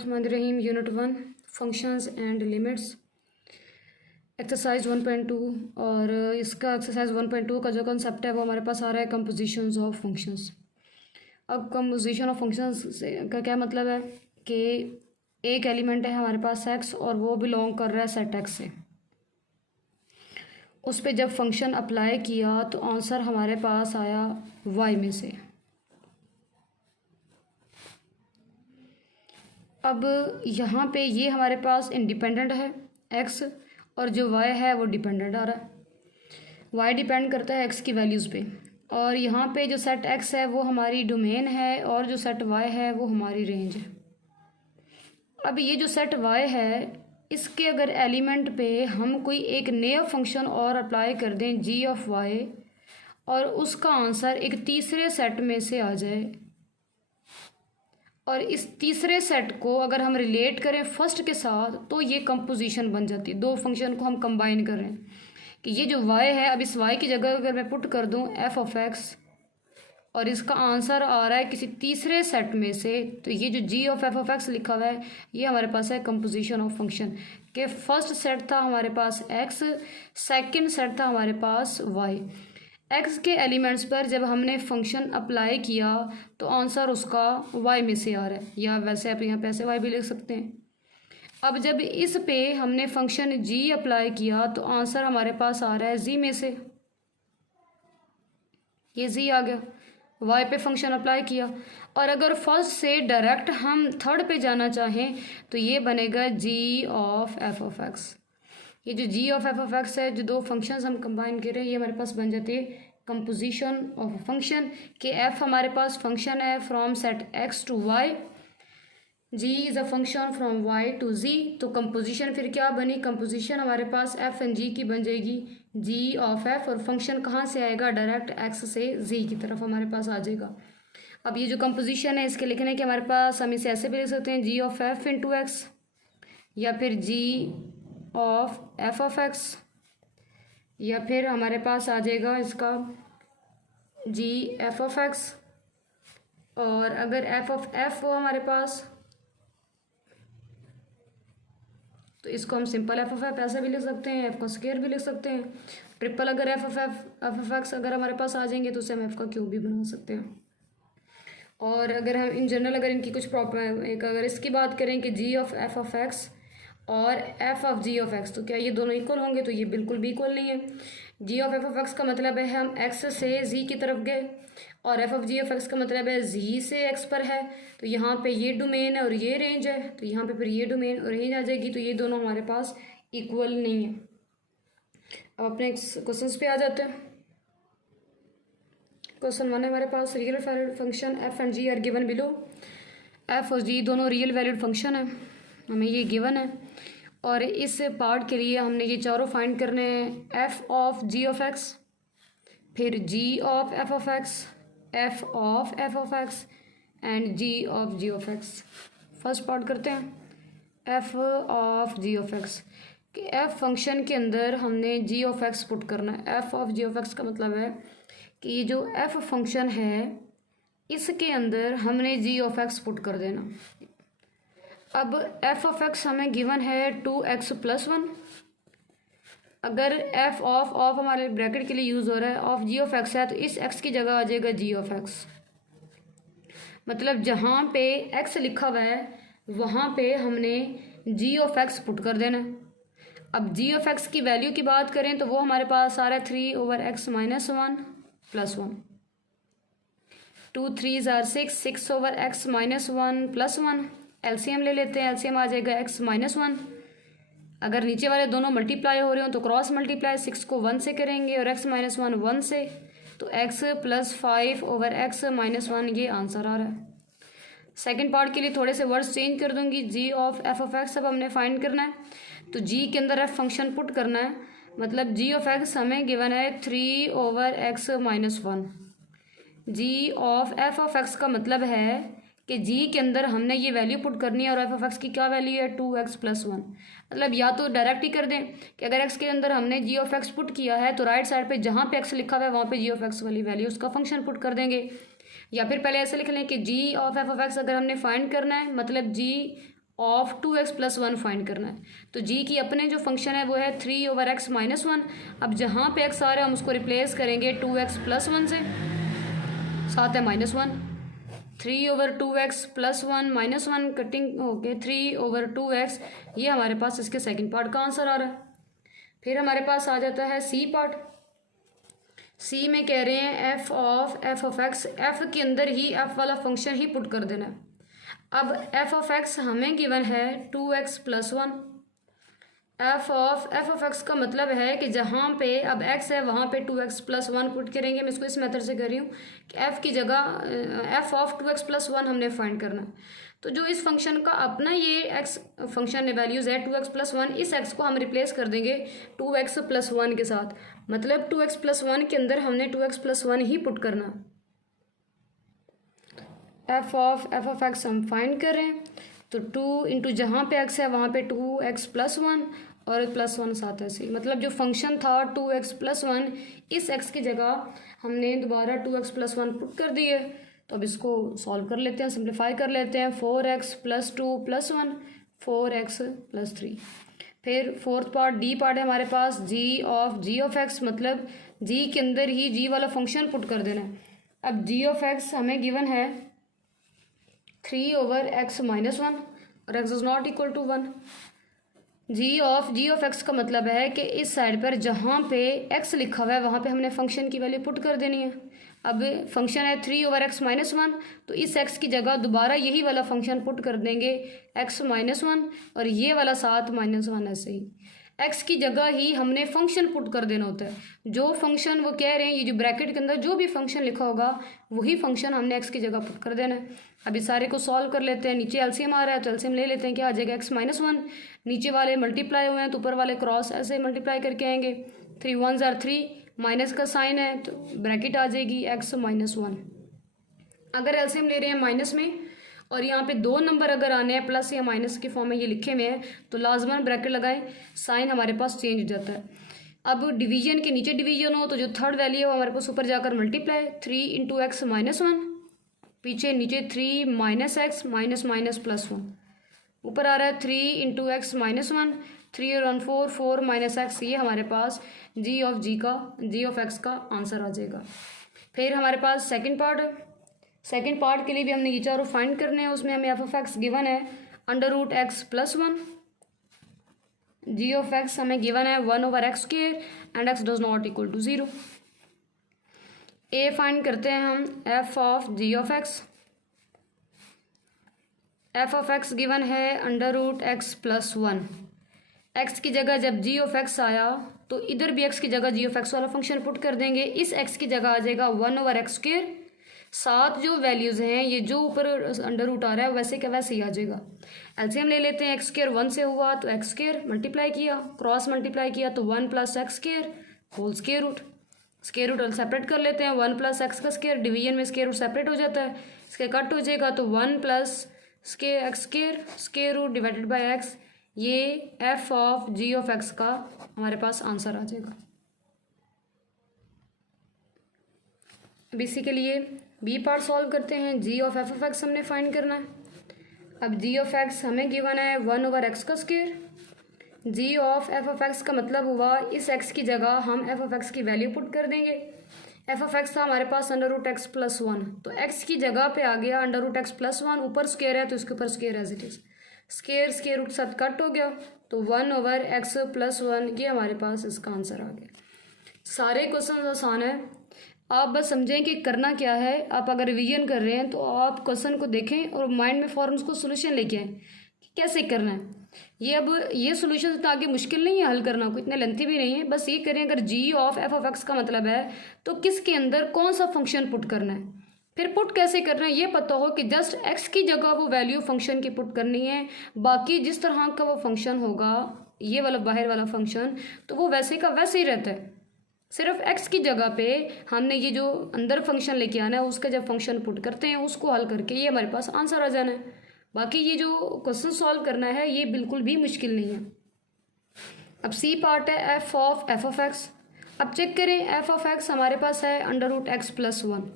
Rahim unit 1 functions and limits exercise 1.2 और इसका exercise 1.2 का जो कंसेप्ट है वो हमारे पास आ रहा है कंपोजिशंस ऑफ फंक्शंस। अब कंपोजिशन ऑफ फंक्शंस का क्या मतलब है कि एक एलिमेंट है हमारे पास एक्स और वो बिलोंग कर रहा है सेट एक्स से। उस पर जब फंक्शन अप्लाई किया तो आंसर हमारे पास आया वाई में से। अब यहाँ पे ये हमारे पास इंडिपेंडेंट है एक्स और जो वाई है वो डिपेंडेंट आ रहा है। वाई डिपेंड करता है एक्स की वैल्यूज़ पे और यहाँ पे जो सेट एक्स है वो हमारी डोमेन है और जो सेट वाई है वो हमारी रेंज है। अब ये जो सेट वाई है इसके अगर एलिमेंट पे हम कोई एक नया फंक्शन और अप्लाई कर दें जी ऑफ वाई और उसका आंसर एक तीसरे सेट में से आ जाए और इस तीसरे सेट को अगर हम रिलेट करें फर्स्ट के साथ तो ये कंपोजिशन बन जाती है। दो फंक्शन को हम कंबाइन कर रहे हैं कि ये जो y है अब इस y की जगह अगर मैं पुट कर दूं f ऑफ x और इसका आंसर आ रहा है किसी तीसरे सेट में से, तो ये जो g of f of x लिखा हुआ है ये हमारे पास है कंपोजिशन ऑफ फंक्शन के फर्स्ट सेट था हमारे पास x, सेकंड सेट था हमारे पास y। एक्स के एलिमेंट्स पर जब हमने फंक्शन अप्लाई किया तो आंसर उसका वाई में से आ रहा है, या वैसे आप यहाँ पे ऐसे वाई भी लिख सकते हैं। अब जब इस पे हमने फंक्शन जी अप्लाई किया तो आंसर हमारे पास आ रहा है जी में से, ये जी आ गया। वाई पे फंक्शन अप्लाई किया और अगर फर्स्ट से डायरेक्ट हम थर्ड पे जाना चाहें तो ये बनेगा जी ऑफ एफ ऑफ एक्स। ये जो जी ऑफ एफ ऑफ एक्स है, जो दो फंक्शंस हम कंबाइन कर रहे हैं, ये हमारे पास बन जाती है कंपोजिशन ऑफ अ फंक्शन कि एफ हमारे पास फंक्शन है from set x to y, g is a function from y to z. तो कंपोजिशन फिर क्या बनी, कंपोजिशन हमारे पास एफ एंड जी की बन जाएगी जी ऑफ एफ और फंक्शन कहाँ से आएगा, डायरेक्ट एक्स से जी की तरफ हमारे पास आ जाएगा। अब ये जो कंपोजिशन है इसके लिखने के हमारे पास हम इसे ऐसे भी लिख सकते हैं g of F into x या फिर g of f of x, या फिर हमारे पास आ जाएगा इसका जी एफ ऑफ एक्स। और अगर एफ ऑफ एफ हो हमारे पास तो इसको हम सिंपल एफ ऑफ एफ ऐसे भी लिख सकते हैं, एफ का स्क्वायर भी लिख सकते हैं। ट्रिपल अगर एफ ऑफ एक्स अगर हमारे पास आ जाएंगे तो उसे हम एफ का क्यूब भी बना सकते हैं। और अगर हम इन जनरल अगर इनकी कुछ प्रॉब्लम एक अगर इसकी बात करें कि g of f of x और f of g of x, तो क्या ये दोनों इक्वल होंगे, तो ये बिल्कुल भी इक्वल नहीं है। जी ऑफ एफ ऑफ एक्स का मतलब है हम एक्स से जी की तरफ गए और f of g of x का मतलब है जी से एक्स पर है, तो यहाँ पे ये डोमेन है और ये रेंज है, तो यहाँ पे फिर ये डोमेन और रेंज आ जाएगी, तो ये दोनों हमारे पास इक्वल नहीं है। अब अपने क्वेश्चंस पे आ जाते हैं। क्वेश्चन 1 है हमारे पास, real valued function f and g are given below. F और जी दोनों रियल वैल्यूड फंक्शन है, हमें ये गिवन है और इस पार्ट के लिए हमने ये चारों फाइंड करने हैं। F of g of x, फिर g of f of x, f of f of x and g of g of x. First part करते हैं f of g of x कि एफ फंक्शन के अंदर हमने g of x put करना है। F of g of x का मतलब है कि ये जो एफ फंक्शन है इसके अंदर हमने जी ऑफ एक्स पुट कर देना। अब एफ ऑफ एक्स हमें गिवन है 2x + 1। अगर एफ ऑफ हमारे ब्रैकेट के लिए यूज़ हो रहा है ऑफ जी ऑफ एक्स है तो इस x की जगह आ जाएगा जी ऑफ एक्स, मतलब जहाँ पे x लिखा हुआ है वहाँ पे हमने जी ऑफ एक्स पुट कर देना। अब जी ऑफ एक्स की वैल्यू की बात करें तो वो हमारे पास आ रहा है 3/x - 1 + 1, 2 3s are 6, 6/x - 1 + 1। LCM ले लेते हैं, एलसीएम आ जाएगा x - 1। अगर नीचे वाले दोनों मल्टीप्लाई हो रहे हो तो क्रॉस मल्टीप्लाई 6 को 1 से करेंगे और x - 1 1 से, तो x + 5/x - 1 ये आंसर आ रहा है। सेकंड पार्ट के लिए थोड़े से वर्ड्स चेंज कर दूंगी। जी ऑफ एफ ऑफ एक्स अब हमने फाइंड करना है तो जी के अंदर एफ फंक्शन पुट करना है, मतलब जी ऑफ एक्स हमें गिवन है 3/x - 1। G of f of x का मतलब है कि जी के अंदर हमने ये वैल्यू पुट करनी है और एफ ऑफ एक्स की क्या वैल्यू है 2x + 1। मतलब या तो डायरेक्ट ही कर दें कि अगर एक्स के अंदर हमने जी ऑफ एक्स पुट किया है तो राइट साइड पे जहाँ पे एक्स लिखा हुआ है वहाँ पे जी ऑफ एक्स वाली वैल्यू उसका फंक्शन पुट कर देंगे, या फिर पहले ऐसे लिख लें कि g of f of x अगर हमने फाइंड करना है मतलब g of 2x plus 1 find करना है। तो जी की अपने जो फंक्शन है वो है 3/x माइनस 1। अब जहाँ पे x आ रहा है हम उसको रिप्लेस करेंगे 2x प्लस 1 से, साथ है -1। 3/2x plus 1 -1 cutting okay 3/2x, ये हमारे पास इसके सेकंड पार्ट का आंसर आ रहा है। फिर हमारे पास आ जाता है सी पार्ट। सी में कह रहे हैं f ऑफ x, f के अंदर ही f वाला फंक्शन ही पुट कर देना है। अब f ऑफ x हमें गिवन है 2x plus 1। f of x का मतलब है कि जहाँ पे अब x है वहाँ पे 2x प्लस 1 पुट करेंगे। मैं इसको इस मेथड से कर रही हूँ कि f की जगह f ऑफ 2x प्लस 1 हमने फाइंड करना है। तो जो इस फंक्शन का अपना ये x फंक्शन वैल्यूज़ है 2x प्लस 1, इस x को हम रिप्लेस कर देंगे 2x प्लस 1 के साथ। मतलब 2x प्लस 1 के अंदर हमने 2x प्लस 1 ही पुट करना। f ऑफ x हम फाइंड कर रहे हैं, तो 2 इंटू जहाँ पे x है वहाँ पे 2x प्लस 1 और प्लस 1 साथ ऐसे। मतलब जो फंक्शन था 2x प्लस 1, इस x की जगह हमने दोबारा 2x प्लस 1 पुट कर दिए। तो अब इसको सॉल्व कर लेते हैं, सिंप्लीफाई कर लेते हैं। 4x plus 2 plus 1, 4x plus 3। फिर फोर्थ पार्ट डी पार्ट है हमारे पास, g ऑफ x, मतलब g के अंदर ही g वाला फंक्शन पुट कर देना है। अब g ऑफ x हमें गिवन है 3/x माइनस 1 और x is not equal to 1। g ऑफ x का मतलब है कि इस साइड पर जहाँ पे x लिखा हुआ है वहाँ पे हमने फंक्शन की वैल्यू पुट कर देनी है। अब फंक्शन है 3/x माइनस 1, तो इस x की जगह दोबारा यही वाला फंक्शन पुट कर देंगे x माइनस 1 और ये वाला साथ -1 ऐसे ही। x की जगह ही हमने फंक्शन पुट कर देना होता है। जो फंक्शन वो कह रहे हैं, ये जो ब्रैकेट के अंदर जो भी फंक्शन लिखा होगा वही फंक्शन हमने x की जगह पुट कर देना है। अब इस सारे को सॉल्व कर लेते हैं। नीचे एलसीएम आ रहा है तो एलसीएम ले लेते हैं, क्या आ जाएगा x माइनस 1। नीचे वाले मल्टीप्लाई हुए हैं तो ऊपर वाले क्रॉस ऐसे मल्टीप्लाई करके आएंगे। 3 1s are 3, माइनस का साइन है तो ब्रैकेट आ जाएगी x माइनस 1। अगर एलसीएम ले रहे हैं माइनस में और यहाँ पे 2 नंबर अगर आने हैं प्लस या माइनस के फॉर्म में ये लिखे हुए हैं तो लाजमन ब्रैकेट लगाएं, साइन हमारे पास चेंज हो जाता है। अब डिवीजन के नीचे डिवीजन हो तो जो थर्ड वैल्यू है वो हमारे पास ऊपर जाकर मल्टीप्लाई 3 इंटू एक्स माइनस 1, पीछे नीचे 3 minus x minus minus plus 1, ऊपर आ रहा है 3 इंटू एक्स माइनस 1, 3 और 1 4, 4 माइनस एक्स, ये हमारे पास जी ऑफ एक्स का आंसर आ जाएगा। फिर हमारे पास सेकंड पार्ट के लिए भी हमने ये चारों फाइंड करने हैं। उसमें हमें एफ ऑफ एक्स गिवन है √x plus 1, g of x हमें गिवन है 1/x² and x does not equal to 0। A find करते हैं हम f of g of x. F of x given है √x प्लस 1। x की जगह जब जी ऑफ एक्स आया तो इधर भी x की जगह जी ऑफ एक्स वाला फंक्शन पुट कर देंगे। इस x की जगह आ जाएगा 1/x²। साथ जो वैल्यूज़ हैं ये जो ऊपर अंडर रूट आ रहा है वैसे का वैसे ही आ जाएगा। एलसीएम ले लेते हैं, x² 1 से हुआ तो x² मल्टीप्लाई किया, क्रॉस मल्टीप्लाई किया तो 1 + x² whole square root, square root separate कर लेते हैं। 1 + x का स्क्वायर, डिवीजन में स्क्वायर रूट सेपरेट हो जाता है, इसके कट हो जाएगा तो 1 + x² square root divided by x। ये f of g of x का हमारे पास आंसर आ जाएगा। अब इसी के लिए बी पार्ट सॉल्व करते हैं। G of f of x हमने फाइंड करना है। अब जी ऑफ एक्स हमें गिवन है 1/x का square. G of f of x का मतलब हुआ इस x की जगह हम एफ ऑफ एक्स की वैल्यू पुट कर देंगे। एफ ऑफ एक्स था हमारे पास √x प्लस 1, तो x की जगह पे आ गया √x प्लस 1, ऊपर स्क्वायर है तो इसके ऊपर square as it is, square root साथ कट हो गया तो 1/x प्लस 1, ये हमारे पास इसका आंसर आ गया। सारे क्वेश्चन आसान है, आप बस समझें कि करना क्या है। आप अगर रिवीजन कर रहे हैं तो आप क्वेश्चन को देखें और माइंड में फ़ौरन उसको सोल्यूशन लेके आएँ कि कैसे करना है। ये सोल्यूशन तो आगे मुश्किल नहीं है हल करना, कोई इतने लेंथी भी नहीं है। बस ये करें अगर जी ऑफ एफ ऑफ एक्स का मतलब है तो किसके अंदर कौन सा फंक्शन पुट करना है, फिर पुट कैसे करना है ये पता हो कि जस्ट एक्स की जगह वो वैल्यू फंक्शन की पुट करनी है। बाकी जिस तरह का वो फंक्शन होगा, ये वाला बाहर वाला फंक्शन, तो वो वैसे का वैसे ही रहता है। सिर्फ x की जगह पे हमने ये जो अंदर फंक्शन लेके आना है उसका जब फंक्शन पुट करते हैं उसको हल करके ये हमारे पास आंसर आ जाना है। बाकी ये जो क्वेश्चन सॉल्व करना है ये बिल्कुल भी मुश्किल नहीं है। अब सी पार्ट है एफ ऑफ एक्स। अब चेक करें, एफ ऑफ एक्स हमारे पास है √x plus 1।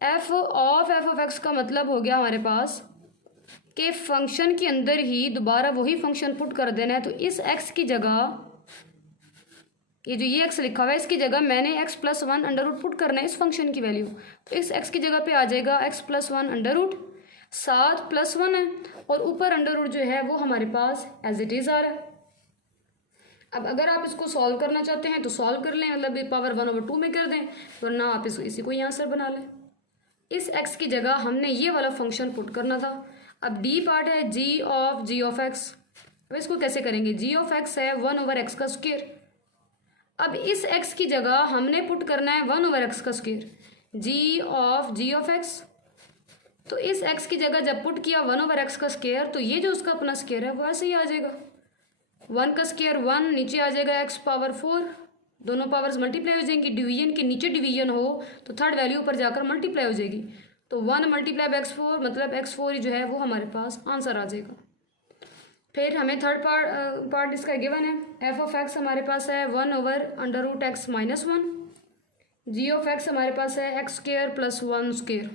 F of x का मतलब हो गया हमारे पास कि फंक्शन के अंदर ही दोबारा वही फंक्शन पुट कर देना है। तो इस एक्स की जगह ये जो ये एक्स लिखा हुआ है इसकी जगह मैंने x plus one under root put करना है इस फंक्शन की वैल्यू। तो इस एक्स की जगह पे आ जाएगा x plus one under root, साथ प्लस वन है और ऊपर अंडर रूट जो है वो हमारे पास एज इट इज़ आ रहा है। अब अगर आप इसको सॉल्व करना चाहते हैं तो सॉल्व कर लें, मतलब पावर 1/2 में कर दें, वरना आप इसी को यहाँ आंसर बना लें। इस एक्स की जगह हमने ये वाला फंक्शन पुट करना था। अब डी पार्ट है जी ऑफ एक्स। अब इसको कैसे करेंगे, जी ऑफ एक्स है 1/x का स्क्वायर। अब इस x की जगह हमने पुट करना है 1/x का स्क्वायर, जी ऑफ एक्स। तो इस x की जगह जब पुट किया 1/x का स्क्वायर, तो ये जो उसका अपना स्क्वायर है वो ऐसे ही आ जाएगा, 1 का स्क्वायर 1, नीचे आ जाएगा x पावर 4, दोनों पावर्स मल्टीप्लाई हो जाएंगी। डिवीजन के नीचे डिवीजन हो तो थर्ड वैल्यू पर जाकर मल्टीप्लाई हो जाएगी। तो 1 मल्टीप्लाई बाय x4 मतलब x4 जो है वो हमारे पास आंसर आ जाएगा। फिर हमें थर्ड पार्ट इसका गिवन है, एफ ऑफ एक्स हमारे पास है 1/√x - 1, जी ऑफ एक्स हमारे पास है x square plus 1 square.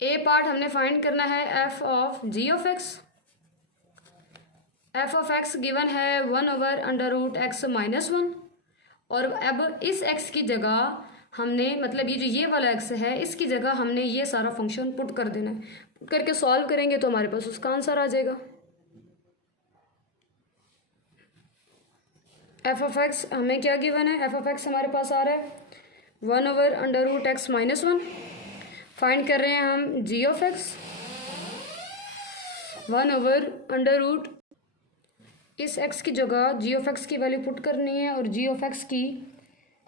A part हमने फाइंड करना है f of g of x. F of x given है 1/√x - 1 और अब इस x की जगह हमने मतलब ये जो ये वाला x है इसकी जगह हमने ये सारा फंक्शन पुट कर देना है। पुट करके सॉल्व करेंगे तो हमारे पास उसका आंसर आ जाएगा। एफ ऑफ एक्स हमें क्या गिवन है, एफ ऑफ एक्स हमारे पास आ रहा है 1/√x - 1। फाइंड कर रहे हैं हम जी ऑफ एक्स, 1/√ इस x की जगह जी ऑफ एक्स की वैल्यू पुट करनी है और जी ऑफ एक्स की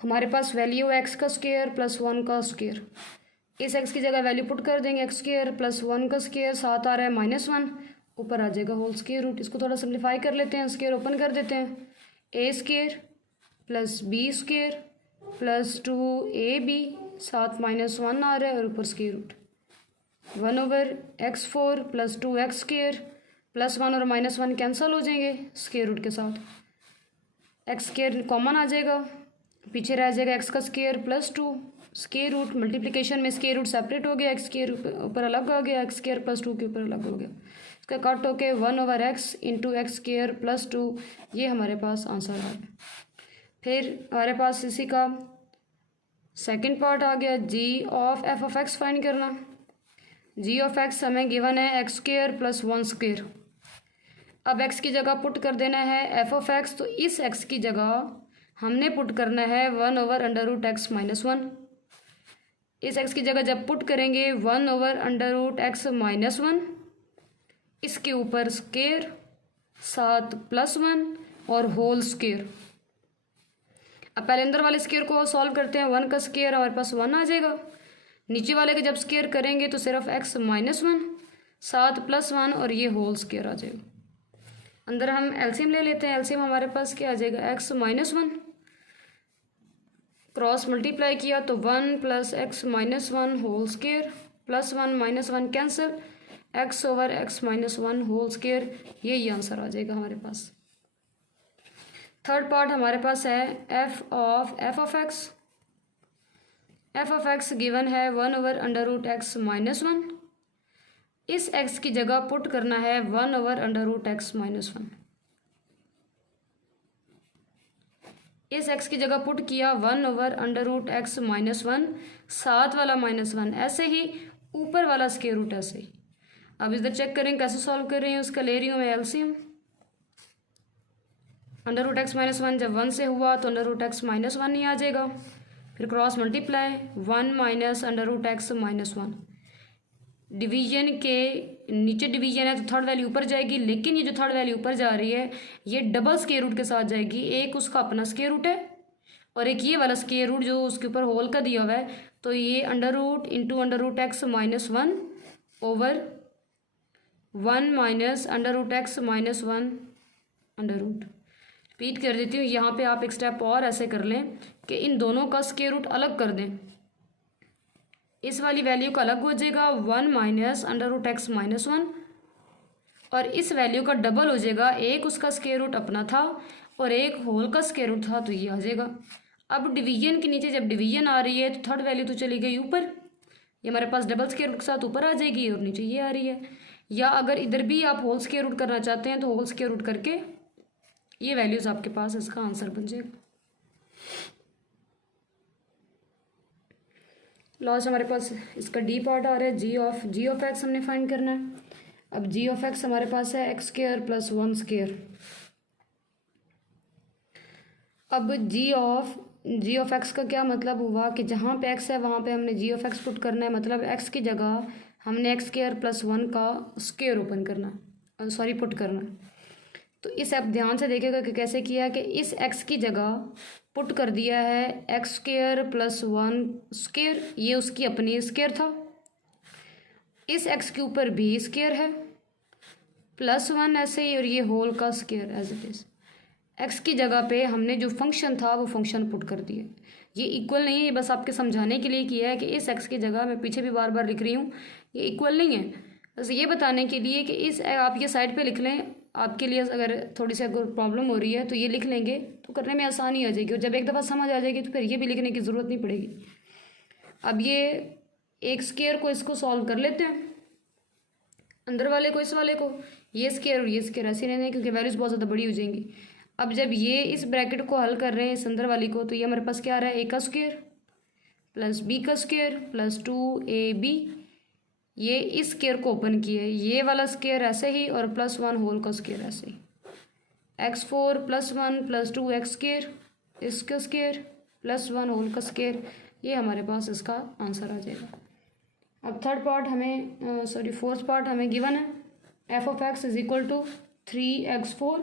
हमारे पास वैल्यू है x का स्क्वायर प्लस 1 का स्क्वायर। इस x की जगह वैल्यू पुट कर देंगे, x स्क्वायर प्लस 1 का स्क्वायर, साथ आ रहा है -1, ऊपर आ जाएगा होल स्क्वायर रूट। इसको थोड़ा सिंप्लीफाई कर लेते हैं, स्क्वायर ओपन कर देते हैं, a square plus b square plus 2ab, साथ -1 आ रहा है और ऊपर square root, 1/x4 plus 2x square plus 1 और -1 कैंसिल हो जाएंगे स्क्वायर रूट के साथ, x स्क्वायर कॉमन आ जाएगा, पीछे रह जाएगा x का square plus 2 square root, multiplication में स्क्वायर रूट सेपरेट हो गया, x स्क्वायर ऊपर अलग हो गया, x स्क्वायर प्लस 2 के ऊपर अलग हो गया, इसका कट होके 1/x into x square plus 2, ये हमारे पास आंसर आ रहा है। फिर हमारे पास इसी का सेकंड पार्ट आ गया, g of f of x find करना। जी ऑफ एक्स हमें गिवन है एक्स स्क्वायर प्लस 1 स्क्वायर। अब x की जगह पुट कर देना है एफ ऑफ एक्स, तो इस x की जगह हमने पुट करना है 1/√x - 1। इस x की जगह जब पुट करेंगे 1/√x - 1, इसके ऊपर स्क्वायर, साथ +1 और होल स्क्वायर। अब पहले अंदर वाले स्क्वायर को सॉल्व करते हैं, 1 का स्क्वायर हमारे पास 1 आ जाएगा, नीचे वाले के जब स्क्वायर करेंगे तो सिर्फ x - 1, साथ +1 और ये होल स्क्वायर आ जाएगा। अंदर हम एलसीएम ले लेते हैं, एलसीएम हमारे पास क्या आ जाएगा, x - 1 क्रॉस मल्टीप्लाई किया तो 1 + x - 1 whole square plus 1 -1 cancel, x/x - 1 whole square, यही आंसर आ जाएगा हमारे पास। थर्ड पार्ट हमारे पास है f of x. F of x given है 1/√x - 1। इस x की जगह पुट करना है 1/√x - 1। इस x की जगह पुट किया 1/√x - 1, साथ वाला -1 ऐसे ही, ऊपर वाला स्क्वायर रूट ऐसे ही। अब इधर चेक करें कैसे सॉल्व कर रही हूँ, उसका ले रही हूँ मैं एलसीएम। √x - 1 जब 1 से हुआ तो √x - 1 ही आ जाएगा, फिर क्रॉस मल्टीप्लाई 1 - √x - 1। डिवीजन के नीचे डिवीजन है तो थर्ड वैल्यू ऊपर जाएगी, लेकिन ये जो थर्ड वैल्यू ऊपर जा रही है ये डबल स्क्वायर रूट के साथ जाएगी, एक उसका अपना स्क्वायर रूट है और एक ये वाला स्क्वायर रूट जो उसके ऊपर होल का दिया हुआ है, तो ये √ into √x - 1 over 1 - √x - 1 √ repeat कर देती हूँ। यहाँ पे आप एक स्टेप और ऐसे कर लें कि इन दोनों का स्क्वायर रूट अलग कर दें, इस वाली वैल्यू का अलग हो जाएगा 1 - √x - 1 और इस वैल्यू का डबल हो जाएगा, एक उसका स्क्वायर रूट अपना था और एक होल का स्क्वायर रूट था, तो ये आ जाएगा। अब डिवीजन के नीचे जब डिवीजन आ रही है तो थर्ड वैल्यू तो चली गई ऊपर, ये हमारे पास डबल स्क्वायर रूट के साथ ऊपर आ जाएगी और नीचे ये आ रही है। या अगर इधर भी आप होल स्क्वायर रूट करना चाहते हैं तो होल स्क्वायर रूट करके ये वैल्यूज़ आपके पास इसका आंसर बन जाएगा। लास्ट हमारे पास इसका डी पार्ट आ रहा है, जी ऑफ एक्स हमने फाइंड करना है। अब जी ऑफ एक्स हमारे पास है एक्स स्क्वायर प्लस 1 स्क्वायर। अब जी ऑफ एक्स का क्या मतलब हुआ कि जहाँ पे एक्स है वहाँ पे हमने जी ऑफ एक्स पुट करना है, मतलब एक्स की जगह हमने एक्स स्क्वायर प्लस 1 का स्क्वायर ओपन करना है, पुट करना है। तो इस आप ध्यान से देखेगा कि कैसे किया कि इस एक्स की जगह पुट कर दिया है एक्स स्क्वायर प्लस 1 स्क्वायर, ये उसकी अपनी स्क्वायर था। इस एक्स के ऊपर भी स्क्वायर है प्लस 1 ऐसे ही, और ये होल का square as it is. X की जगह पे हमने जो फंक्शन था वो फंक्शन पुट कर दिया। ये इक्वल नहीं है, ये बस आपके समझाने के लिए किया है कि इस एक्स की जगह, मैं पीछे भी बार बार लिख रही हूँ, ये इक्वल नहीं है। बस ये बताने के लिए कि इस आप ये साइड पे लिख लें, आपके लिए अगर थोड़ी सी अगर प्रॉब्लम हो रही है तो ये लिख लेंगे तो करने में आसानी आ जाएगी, और जब एक दफ़ा समझ आ जाएगी तो फिर ये भी लिखने की ज़रूरत नहीं पड़ेगी। अब ये एक स्क्वायर को इसको सॉल्व कर लेते हैं, अंदर वाले को इस वाले को, ये स्क्वायर और ये स्क्वायर ऐसे रहने हैं क्योंकि वैल्यूज़ बहुत ज़्यादा बड़ी हो जाएंगी। अब जब ये इस ब्रैकेट को हल कर रहे हैं इस अंदर वाली को, तो ये हमारे पास क्या आ रहा है, ए का स्क्वायर प्लस बी का स्क्वायर प्लस 2ab। ये इस स्क्वायर को ओपन किए, ये वाला स्क्वायर ऐसे ही और प्लस 1 होल का स्क्वायर ऐसे ही, x4 plus 1 plus 2x square, इसका स्क्वायर प्लस 1 होल का स्क्वायर, ये हमारे पास इसका आंसर आ जाएगा। अब फोर्थ पार्ट हमें गिवन है, f of x is equal to 3x4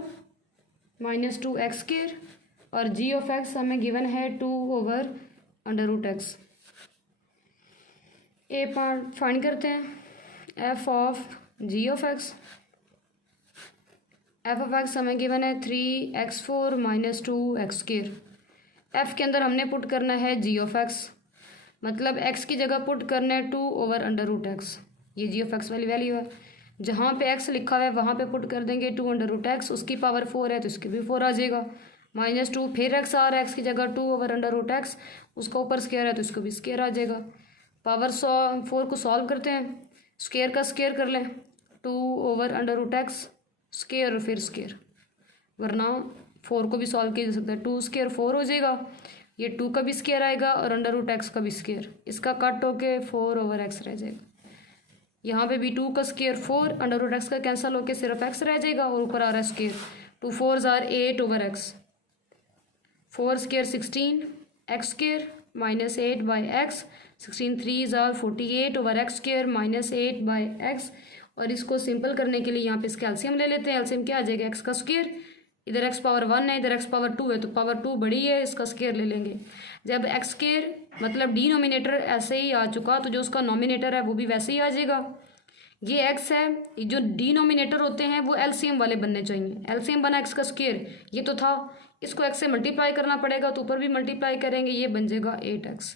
minus 2x square, और जी ऑफ एक्स हमें गिवन है 2/√x। ए पार्ट फाइंड करते हैं, f of g of x. F of x हमें गिवन है 3x4 minus 2x square. F के अंदर हमने पुट करना है जी ऑफ एक्स, मतलब एक्स की जगह पुट करना है 2/√x। ये जी ऑफ एक्स वाली वैल्यू है, जहाँ पे एक्स लिखा हुआ है वहाँ पे पुट कर देंगे 2/√x, उसकी पावर 4 है तो इसकी भी 4 आ जाएगा, माइनस 2 फिर एक्स आ रहा है, एक्स की जगह 2/√x, उसका ऊपर स्क्वायर है तो इसको भी स्क्वायर आ जाएगा। पावर 4 को सॉल्व करते हैं, स्क्वायर का स्क्वायर कर लें, 2/√x स्क्वायर और फिर स्क्वायर, वरना 4 को भी सॉल्व किया जा सकता है, 2 स्क्वायर 4 हो जाएगा, ये 2 का भी स्क्वायर आएगा और √x का भी स्क्वायर, इसका कट होके 4/x रह जाएगा। यहाँ पे भी 2 का स्क्वायर 4, √x का कैंसिल होके सिर्फ x रह जाएगा और ऊपर आ रहा है square, 2 4s are 8/x, 4 square 16 x square minus 8/x, 16 3s are 48/x square minus 8/x। और इसको सिंपल करने के लिए यहाँ पे इसका एलसीएम ले लेते हैं, एलसीएम क्या आ जाएगा, x का स्क्वायर, इधर x पावर 1 है, इधर x पावर 2 है, तो पावर 2 बड़ी है, इसका स्क्वायर ले लेंगे। जब x स्क्वायर मतलब डिनोमिनेटर ऐसे ही आ चुका तो जो उसका नोमिनेटर है वो भी वैसे ही आ जाएगा। ये x है, जो डिनोमिनेटर होते हैं वो एलसीएम वाले बनने चाहिए, एलसीएम बना x का स्क्वायर, ये तो था, इसको x से मल्टीप्लाई करना पड़ेगा तो ऊपर भी मल्टीप्लाई करेंगे, ये बन जाएगा 8x।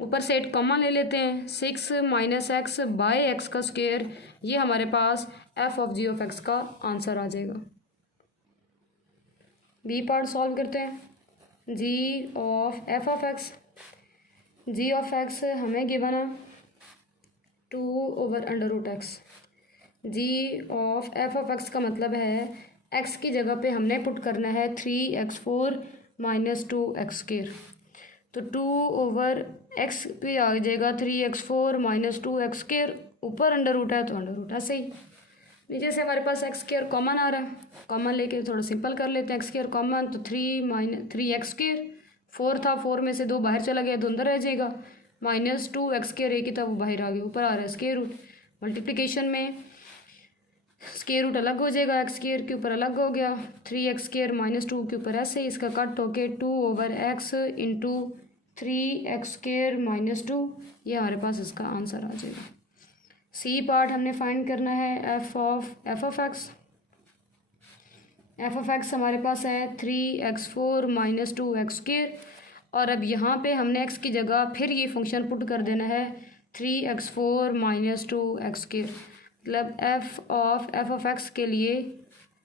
ऊपर से 8 कॉमन ले लेते हैं, 6 माइनस एक्स बाय एक्स का स्क्वायर, ये हमारे पास f of g of x का आंसर आ जाएगा। बी पार्ट सॉल्व करते हैं, g of f of x. G of x हमें गिवन है 2/√x। G of f of x का मतलब है एक्स की जगह पे हमने पुट करना है 3x4 माइनस 2x स्क्वायर, तो 2/x पे आ जाएगा 3x4 माइनस 2x स्क्वायर, ऊपर अंडर है तो अंडर ऐसे ही, नीचे से हमारे पास x स्क्वायर कॉमन आ रहा है, कॉमन लेके थोड़ा सिंपल कर लेते हैं, x स्क्वायर कॉमन तो 3x स्क्वायर, 4 था, 4 में से 2 बाहर चला गया, 2 अंदर रह जाएगा, माइनस 2x स्क्वायर एक ही था वो बाहर आ गया, ऊपर आ रहा है स्क्वायर रूट। मल्टीप्लिकेशन में स्क्वायर रूट अलग हो जाएगा, x स्क्वायर के ऊपर अलग हो गया, 3x स्क्वायर माइनस 2 के ऊपर ऐसे, इसका कट होके 2/x into 3x square minus 2, ये हमारे पास इसका आंसर आ जाएगा। सी पार्ट हमने फाइंड करना है f of x. F of x हमारे पास है 3x4 माइनस 2x स्क्वायर, और अब यहाँ पे हमने x की जगह फिर ये फंक्शन पुट कर देना है 3x4 माइनस 2x स्क्वायर, मतलब एफ ऑफ एक्स के लिए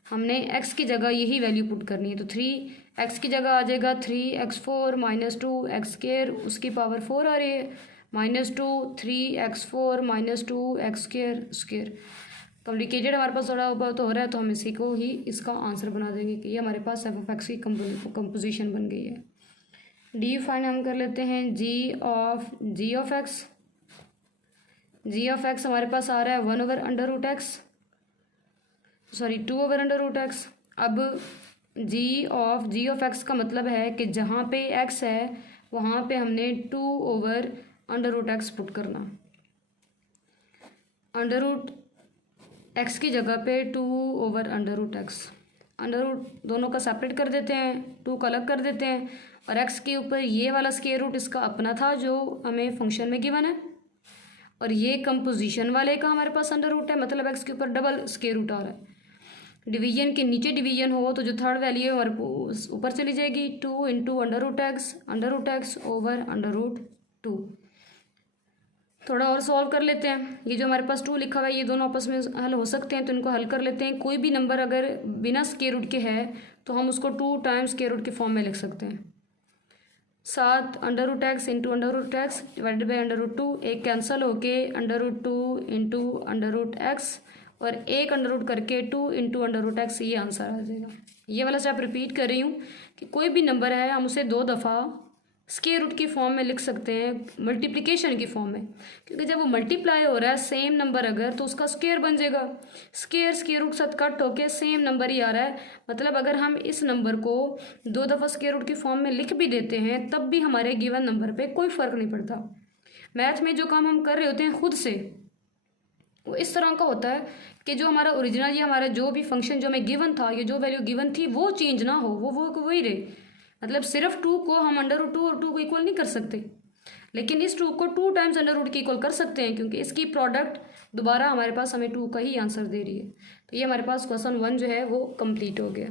हमने x की जगह यही वैल्यू पुट करनी है, तो 3x की जगह आ जाएगा 3x4 माइनस 2x स्क्वायर, उसकी पावर 4 आ रही है, minus 2 3x4 minus 2x square square, complicated हमारे पास थोड़ा बहुत हो रहा है तो हम इसी को ही इसका आंसर बना देंगे कि ये हमारे पास एफ ऑफ एक्स की कंपोजिशन बन गई है। डी फाइंड हम कर लेते हैं g of x. G of x हमारे पास आ रहा है 1/√x, सॉरी 2/√x। अब जी ऑफ एक्स का मतलब है कि जहाँ पे x है वहाँ पे हमने 2/√x पुट करना। √x की जगह पे 2/√x, अंडर दोनों का सेपरेट कर देते हैं, 2 का अलग कर देते हैं और x के ऊपर ये वाला स्क्वायर रूट इसका अपना था जो हमें फंक्शन में गिवन है, और ये कंपोजिशन वाले का हमारे पास अंडर रूट है, मतलब x के ऊपर डबल स्क्वायर रूट आ रहा है। डिवीजन के नीचे डिवीजन हो तो जो थर्ड वैल्यू है हमारे ऊपर चली जाएगी, 2 × √x ओवर √2। थोड़ा और सॉल्व कर लेते हैं। ये जो हमारे पास 2 लिखा हुआ है ये दोनों आपस में हल हो सकते हैं तो इनको हल कर लेते हैं। कोई भी नंबर अगर बिना स्क्वायर रूट के है तो हम उसको 2 टाइम्स स्क्वायर रूट के फॉर्म में लिख सकते हैं। 7 √x into √x divided by √2, एक कैंसिल होके √2 इंटू √x और एक अंडर रूट करके 2 इंटू √x, ये आंसर आ जाएगा। ये वाला स्टेप रिपीट कर रही हूँ कि कोई भी नंबर है हम उसे 2 दफ़ा स्क्वायर रूट की फॉर्म में लिख सकते हैं, मल्टीप्लिकेशन की फॉर्म में, क्योंकि जब वो मल्टीप्लाई हो रहा है सेम नंबर अगर तो उसका स्क्वायर बन जाएगा। स्क्वायर रूट साथ कट होके सेम नंबर ही आ रहा है, मतलब अगर हम इस नंबर को 2 दफ़ा स्क्वायर रूट की फॉर्म में लिख भी देते हैं तब भी हमारे गिवन नंबर पे कोई फ़र्क नहीं पड़ता। मैथ में जो काम हम कर रहे होते हैं खुद से वो इस तरह का होता है कि जो हमारा ओरिजिनल या हमारा जो भी फंक्शन जो हमें गिवन था, ये जो वैल्यू गिवन थी वो चेंज ना हो, वो वही रहे। मतलब सिर्फ 2 को हम √2 और 2 को इक्वल नहीं कर सकते, लेकिन इस 2 को 2 टाइम्स √रूट के इक्वल कर सकते हैं क्योंकि इसकी प्रोडक्ट दोबारा हमारे पास हमें 2 का ही आंसर दे रही है। तो ये हमारे पास क्वेश्चन 1 जो है वो कंप्लीट हो गया।